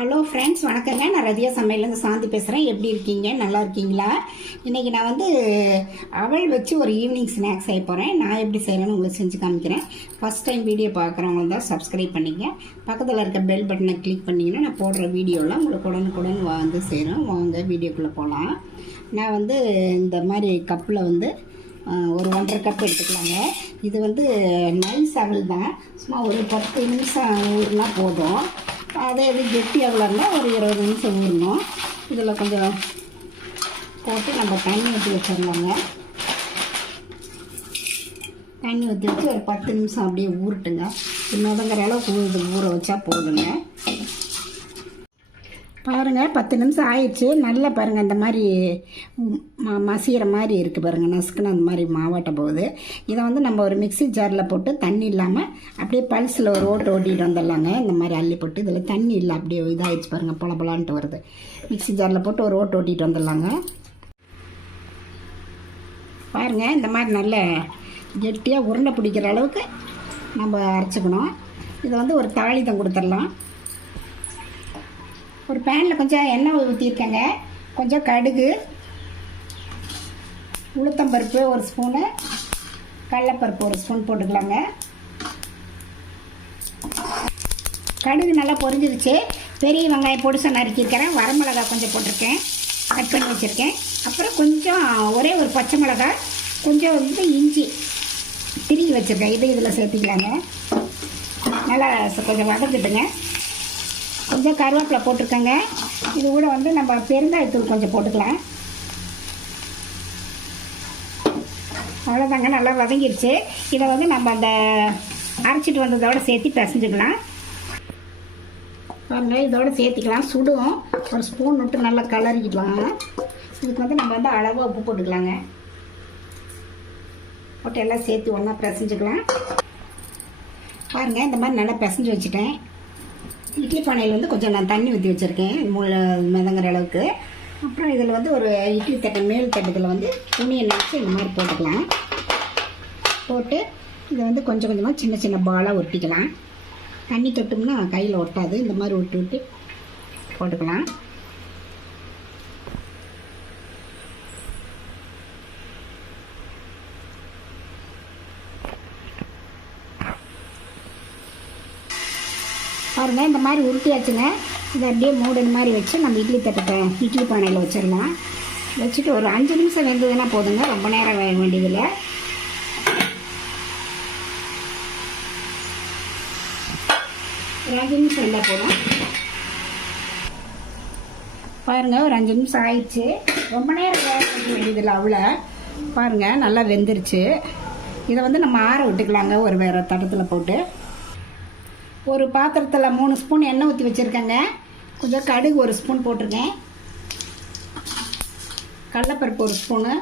Hello friends, வணக்கங்க. நான் ரதியா சமையலேருந்து சாந்தி பேசுகிறேன். எப்படி இருக்கீங்க? நல்லா இருக்கீங்களா? இன்றைக்கி நான் அவல் வச்சு ஒரு ஈவினிங் ஸ்நாக்ஸ் செய்ய போகிறேன். நான் எப்படி செய்கிறேன்னு உங்களுக்கு செஞ்சு காமிக்கிறேன். ஃபஸ்ட் டைம் வீடியோ பார்க்குறவங்க தான் சப்ஸ்கிரைப் பண்ணிங்க. பக்கத்தில் இருக்க பெல் பட்டனை கிளிக் பண்ணிங்கன்னா நான் போடுற வீடியோலாம் உங்களுக்கு உடனுக்குடன் செய்கிறேன். வாங்க வீடியோக்குள்ளே போகலாம். நான் இந்த மாதிரி கப்பில் ஒரு 1.5 கப் எடுத்துக்கலாங்க. இது நைஸ் அவல் தான். சும்மா ஒரு 10 நிமிஷம் ஊறினா போதும். அதே இது கெட்டி அவலாக ஒரு 20 நிமிஷம் ஊறணும். இதில் கொஞ்சம் போட்டு நம்ம தண்ணி ஊற்றி வச்சிடலாங்க. தண்ணி ஊற்றி வச்சு ஒரு 10 நிமிஷம் அப்படியே ஊறட்டுங்க. இன்னொருங்கிற அளவுக்கு ஊற வச்சா போதுங்க. பாருங்கள், 10 நிமிஷம் ஆயிடுச்சு. நல்லா பாருங்கள், அந்த மாதிரி மசிகிற மாதிரி இருக்குது பாருங்கள். நசுக்குன்னு அந்த மாதிரி மாவாட்ட போகுது. இதை நம்ம ஒரு மிக்ஸி ஜாரில் போட்டு தண்ணி இல்லாமல் அப்படியே பல்ஸில் ஒரு ஓட்டிட்டு வந்துடலாங்க. இந்த மாதிரி அள்ளி போட்டு இதில் தண்ணி இல்லை, அப்படியே இதாகிடுச்சு பாருங்கள், பொலப்பலான்ட்டு வருது. மிக்ஸி ஜாரில் போட்டு ஒரு ஓட்டிட்டு வந்துடலாங்க. பாருங்கள், இந்த மாதிரி நல்ல கெட்டியாக உருண்டை பிடிக்கிற அளவுக்கு நம்ம அரைச்சிக்கணும். இதை ஒரு தாளிதம் கொடுத்துடலாம். ஒரு பேனில் கொஞ்சம் எண்ணெய் ஊற்றிருக்கேங்க. கொஞ்சம் கடுகு, உளுத்தம்பருப்பு 1 ஸ்பூனு, கடலைப்பருப்பு 1 ஸ்பூன் போட்டுக்கலாங்க. கடுகு நல்லா பொரிஞ்சிருச்சு. பெரிய வெங்காயம் பொடிசை நறுக்கியிருக்கிறேன். வரமிளகா கொஞ்சம் போட்டிருக்கேன், கட் பண்ணி வச்சுருக்கேன். அப்புறம் கொஞ்சம் ஒரே ஒரு பச்சை மிளகாய், கொஞ்சம் இஞ்சி திருகி வச்சுருக்கேன். இதில் சேர்த்துக்கலாங்க. நல்லா கொஞ்சம் வதக்கிட்டுங்க. கொஞ்சம் கருவேப்பிலை போட்டிருக்கேங்க. இது கூட நம்ம பெருங்காயத்தூள் கொஞ்சம் போட்டுக்கலாம். அவ்வளோதாங்க, நல்லா வதங்கிடுச்சு. இதை நம்ம அந்த அரைச்சிட்டு வந்ததோடு சேர்த்து பிசைஞ்சுக்கலாம். பாருங்கள், இதோடு சேர்த்திக்கலாம். சுடும் 1 ஸ்பூன் விட்டு நல்லா கலரிக்கலாம். இதுக்கு நம்ம அளவாக உப்பு போட்டுக்கலாங்க. போட்டு எல்லாம் சேர்த்து ஒன்றா பிசைஞ்சுக்கலாம். பாருங்கள், இந்த மாதிரி நல்லா பிசைஞ்சு வச்சுட்டேன். இட்லி பானையில் கொஞ்சம் நான் தண்ணி ஊற்றி வச்சுருக்கேன், மிதங்குற அளவுக்கு. அப்புறம் இதில் ஒரு இட்லி தட்டை மேல் தட்டத்தில் துணியை நினச்சி இந்த மாதிரி போட்டுக்கலாம். போட்டு இதை கொஞ்சம் கொஞ்சமாக சின்ன சின்ன பாலாக ஒட்டிக்கலாம். தண்ணி தொட்டோம்னா கையில் ஒட்டாது. இந்த மாதிரி விட்டு விட்டு போட்டுக்கலாம். பாருங்கள், இந்த மாதிரி உருட்டியாச்சுங்க. இதை அப்படியே மூடல் மாதிரி வச்சு நம்ம இட்லி பானையில் வச்சிடலாம். வச்சுட்டு ஒரு 5 நிமிஷம் வெந்ததுன்னா போதுங்க. ரொம்ப நேரம் வேக வேண்டியதில்லை. ஒரு 5 நிமிஷம் இருந்தால் போதும். பாருங்கள், ஒரு 5 நிமிஷம் ஆயிடுச்சு. ரொம்ப நேரம் வேக வேண்டியதில்லை. அவ்வளோ பாருங்கள், நல்லா வெந்துருச்சு. இதை நம்ம ஆற விட்டுக்கலாங்க. ஒரு வேறு தட்டத்தில் போட்டு ஒரு பாத்திரத்தில் 3 ஸ்பூன் எண்ணெய் ஊற்றி வச்சுருக்கேங்க. கொஞ்சம் கடுகு 1 ஸ்பூன் போட்டிருக்கேன். கடலைப்பருப்பு 1 ஸ்பூனு,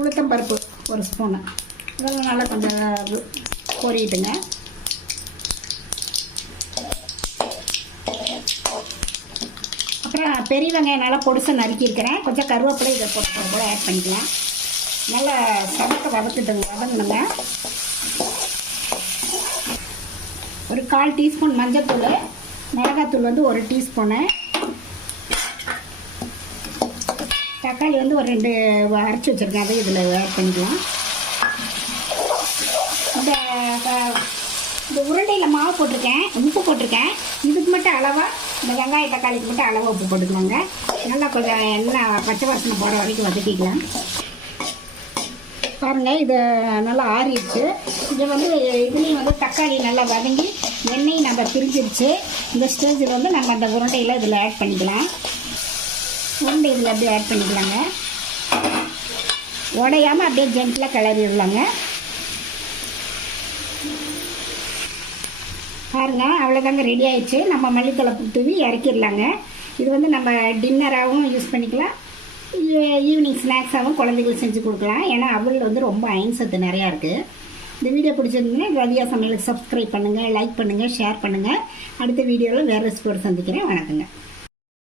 உளுத்தம்பருப்பு 1 ஸ்பூனு. இதெல்லாம் நல்லா கொஞ்சம் பொரியிட்டுங்க. அப்புறம் பெரிய வெங்காயம் நல்லா பொடிசை நறுக்கியிருக்கிறேன். கொஞ்சம் கருவேப்பிலை இதை போட்டு கூட ஆட் பண்ணிக்கலாம். நல்லா வதங்கணுங்க. ஒரு 1/4 டீஸ்பூன் மஞ்சள்தூள், மிளகாத்தூள் 1 டீஸ்பூனு, தக்காளி ஒரு 2 அரைச்சி வச்சுருக்கேன். அதை இதில் ஆட் பண்ணிக்கலாம். இந்த உருண்டையில் மாவு போட்டிருக்கேன், உப்பு போட்டிருக்கேன். இதுக்கு மட்டும் அளவாக, இந்த வெங்காய தக்காளிக்கு மட்டும் அளவாக உப்பு போட்டுக்கலாங்க. நல்லா கொஞ்சம் எண்ணெய் பச்சை வாசனை போகிற வரைக்கும் வதக்கிக்கலாம். பாருங்கள், இது நல்லா ஆறிடுச்சு. இது இதுலேயும் தக்காளி நல்லா வதங்கி எண்ணெய் நம்ம பிரிஞ்சிருச்சு. இந்த ஸ்டேஜில் நம்ம அந்த உருண்டையில் இதில் ஆட் பண்ணிக்கலாம். உருண்டை இதில் அப்படியே ஆட் பண்ணிக்கலாங்க. உடையாமல் அப்படியே ஜென்டிலாக கிளறிடலாங்க. பாருங்கள், அவ்வளோதாங்க, ரெடி ஆயிடுச்சு. நம்ம மல்லித்தலை தூவி இறக்கிடலாங்க. இது நம்ம டின்னராகவும் யூஸ் பண்ணிக்கலாம், ஈவினிங் ஸ்நாக்ஸாகவும் குழந்தைகளுக்கு செஞ்சு கொடுக்கலாம். ஏன்னா அவள் ரொம்ப அயன் சத்து நிறையா இருக்குது. இந்த வீடியோ பிடிச்சிருந்தீங்கன்னா ரதியா சமையலுக்கு சப்ஸ்கிரைப் பண்ணுங்கள், லைக் பண்ணுங்கள், ஷேர் பண்ணுங்கள். அடுத்த வீடியோவில் வேறு ரெசிபியோடு சந்திக்கிறேன். வணக்கங்க.